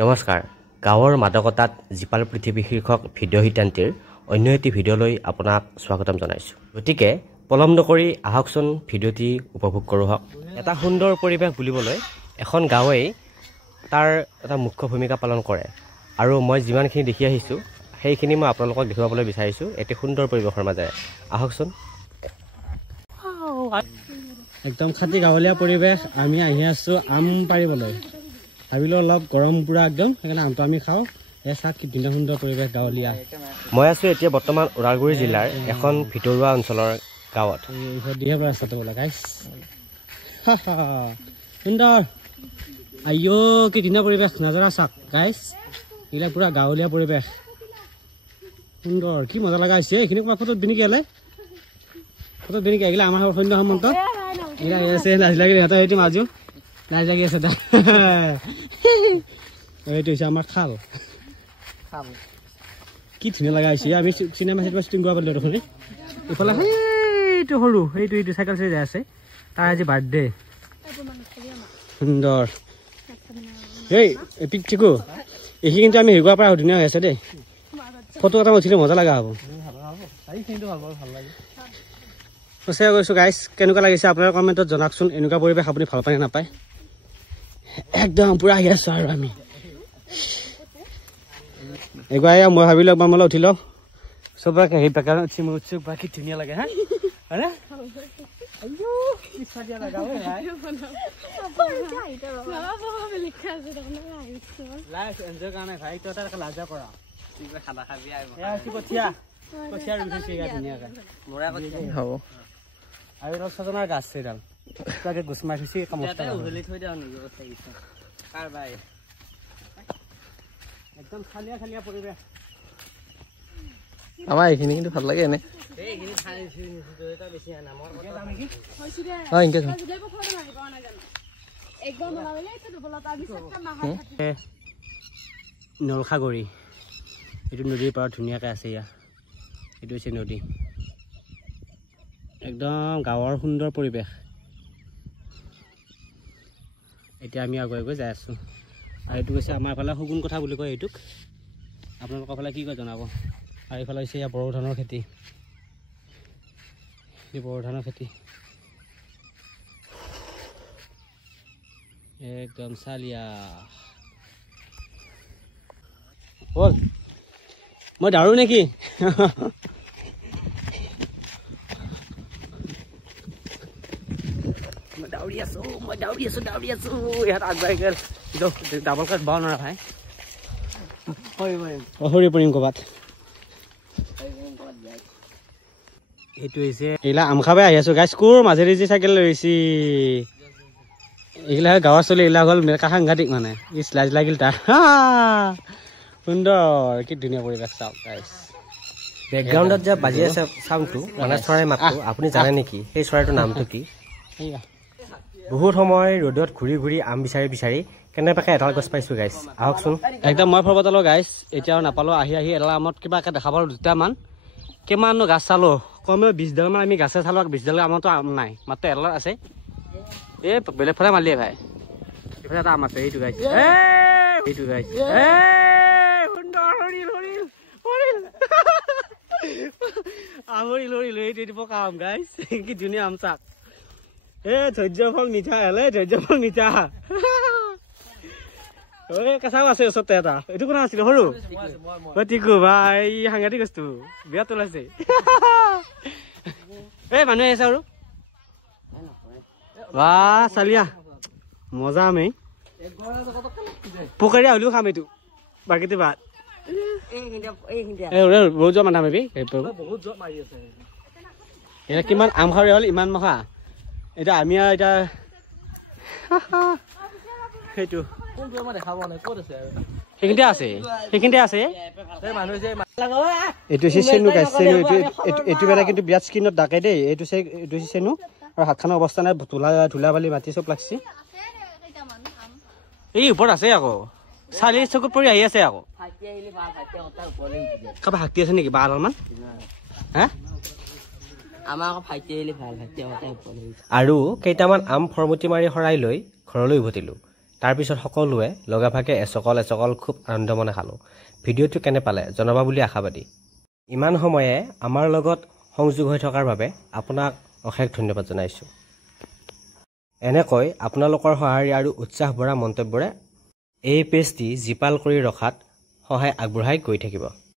নমস্কাৰ গাঁৱৰ মাদকতাত জীপাল পৃথিৱী শীৰ্ষক ভিডিঅ' হিতান্তিৰ অন্য এটি ভিডিঅ'লৈ আপোনাক স্বাগতম জনাইছোঁ। গতিকে পলম নকৰি আহকচোন ভিডিঅ'টি উপভোগ কৰোঁ হওক। এটা সুন্দৰ পৰিৱেশ বুলিবলৈ এখন গাঁৱেই তাৰ এটা মুখ্য ভূমিকা পালন কৰে আৰু মই যিমানখিনি দেখি আহিছোঁ সেইখিনি মই আপোনালোকক দেখুৱাবলৈ বিচাৰিছোঁ এটি সুন্দৰ পৰিৱেশৰ মাজেৰে। আহকচোন। একদম খাটি গাঁৱলীয়া পৰিৱেশ। আমি আহি আছোঁ আম পাৰিবলৈ। ভাবিলোঁ অলপ গৰম পুৰা একদম, সেইকাৰণে আমটো আমি খাওঁ। এই চাওক কি ধুনীয়া সুন্দৰ পৰিৱেশ গাঁৱলীয়া। মই আছোঁ এতিয়া বৰ্তমান ওদালগুৰি জিলাৰ এখন ভিতৰুৱা অঞ্চলৰ গাঁৱত। ৰাস্তাটো বোলা গাইছ সুন্দৰ। আইঅ কি ধুনীয়া পৰিৱেশ, নাজাৰা চাওক গাইছ। এইবিলাক পুৰা গাঁৱলীয়া পৰিৱেশ সুন্দৰ, কি মজা লগা হৈছে। এইখিনি ক'ৰবাত ফটোত বিনিকি আলে ফটোত বিনিকি আহিলে আমাৰ সৈন্য সামন্ত এইবিলাক আছে। লাজ লাগি সিহঁতৰ সেইটো মাজু লাজ লাগি আছে। এইটো হৈছে আমাৰ খাল। কি ধুনীয়া লগা হৈছে। আমি চিনেমা শ্বুটিং কৰিব পাৰিলোঁ দেখোন। এইফালে সেইটো সৰু সেইটো চাইকেল চলি যাই আছে, তাৰ আজি বাৰ্থডে। সুন্দৰ এই পিকচিকো এইখিনি কিন্তু আমি হেৰি কৰাৰ পৰা ধুনীয়া হৈ আছে দেই। ফটো এটা উঠিলে মজা লগা হ'ব। সঁচাকৈ কৈছোঁ গাইছ, কেনেকুৱা লাগিছে আপোনাৰ কমেণ্টত জনাওকচোন। এনেকুৱা পৰিৱেশ আপুনি ভাল পায় নাপায়। একদম পুৰা আহি আছোঁ আৰু আমি এগৰাই মই ভাবিলোঁ একবাৰ মোলৈ উঠি লওঁ। চবকে হেৰি পেকাৰ উঠি মোৰ উঠছোঁ বা কি ধুনীয়া লাগে। হা হয়নে এনজয় কাৰণে ভাই তই এটা লাজা কৰা খানা খাবি কঠীয়া কঠীয়া হ'ব আৰু অলপ ছজনাৰ গাছ এডাল তাকে গোচ মাৰি থৈছে। একদম খালিয়া খালিয়া পৰিৱেশ আমাৰ এইখিনি কিন্তু ভাল লাগে এনে। নলসাগৰি এইটো নদীৰ পাৰত ধুনীয়াকৈ আছে। ইয়াত এইটো হৈছে নদী। একদম গাঁৱৰ সুন্দৰ পৰিৱেশ। এতিয়া আমি আগুৱাই গৈ যাই আছোঁ আৰু এইটো হৈছে আমাৰ ফালে শগুন কথা বুলি কয় এইটোক। আপোনালোকৰ ফালে কি কয় জনাব। আৰু এইফালে হৈছে ইয়াৰ বড়ো ধানৰ খেতি। এই বড়ো ধানৰ খেতি একদম চালিয়া বল। মই দাৰো নেকি? দাউৰি আছো ইয়াত আগবাঢ়ি গ'ল ডাবল কাট বাও নৰা ভাই। সৰি পৰিম ক'ৰবাত। এইটো হৈছে এইগিলা আম খাবাই আহি আছো গাইছ। কোৰ মাজেৰে যি চাইকেল লৈ আহিছি এইগিলা গাঁৱৰ চলি এইগিলা হ'ল মেকা সাংঘাতিক মানে। ইচ লাজ লাগিল তাৰ। সুন্দৰ কি ধুনীয়া পৰিৱেশ চাওক গাইছ। বেকগ্ৰাউণ্ডত যে বাজি আছে চাউণ্ডটো মানে চৰাই মাতটো, আপুনি জানে নেকি সেই চৰাইটোৰ নামটো কি? বহুত সময় ৰ'দত ঘূৰি ঘূৰি আম বিচাৰি কেনেবাকৈ এডাল গছ পাইছোঁ গাইছ। আহকচোন। একদম মই ফৰবতালো গাইছ। এতিয়া আৰু নাপালোঁ। আহি এডাল আমত কিবাকৈ দেখা পালোঁ দুটামান। কিমাননো গাছ চালোঁ, কমেও 20ডালমান আমি গাছে চালোঁ। 20ডাল আমতো আম নাই, মাত্ৰ এডাল আছে। এই বেলেগ ফালে মালিয়ে ভাই। এইফালে এটা আম আছে। এইটো গাইছ এইটো গাইছ সুন্দৰ হৰিল এইটো পকা আম গাইছ। কি ধুনীয়া আম চাক। ধৈৰ্য ফল মিঠা হেলে ধৈৰ্য ফল মিঠা। কেঁচাও আছে ওচৰতে এটা। এইটো কোনে আছিলে সৰু টিকু ভাই সাংঘাতিক বস্তু বিয়াত ওলাইছে। এই মানুহ আহিছে আৰু বা চালিয়া মজা। আমি পুখুৰীয়া হ'লেও খাম এইটো বাকীটো ভাত। বহুত যোৱা মানুহ আমি এতিয়া কিমান আম খাবি হ'ল ইমান মখা। এতিয়া আমি আৰু এতিয়া সেইটো সেইখিনিতে আছে এইটো হৈছে চেনু গাইছ। চেনু এইটো বেলা কিন্তু বিয়াত স্কিনত ডাকে দেই। এইটো হৈছে চেনু আৰু হাতখনৰ অৱস্থা নাই। ধূলা বালি মাটি চব লাগছি। এই ওপৰত আছে আকৌ চালি চকুত পৰি আহি আছে আকৌ। কাৰোবাৰ হাতী আছে নেকি 12ডালমান? হা আৰু কেইটামান আম ফৰমুটি মাৰি শৰাই লৈ ঘৰলৈ উভতিলোঁ। তাৰপিছত সকলোৱে লগাভাগে এচকল খুব আনন্দমনে খালোঁ। ভিডিঅ'টো কেনে পালে জনাবা বুলি আশাবাদী। ইমান সময়ে আমাৰ লগত সংযোগ হৈ থকাৰ বাবে আপোনাক অশেষ ধন্যবাদ জনাইছোঁ। এনেকৈ আপোনালোকৰ সঁহাৰি আৰু উৎসাহ ভৰা মন্তব্যৰে এই পেজটি জীপাল কৰি ৰখাত সহায় আগবঢ়াই গৈ থাকিব।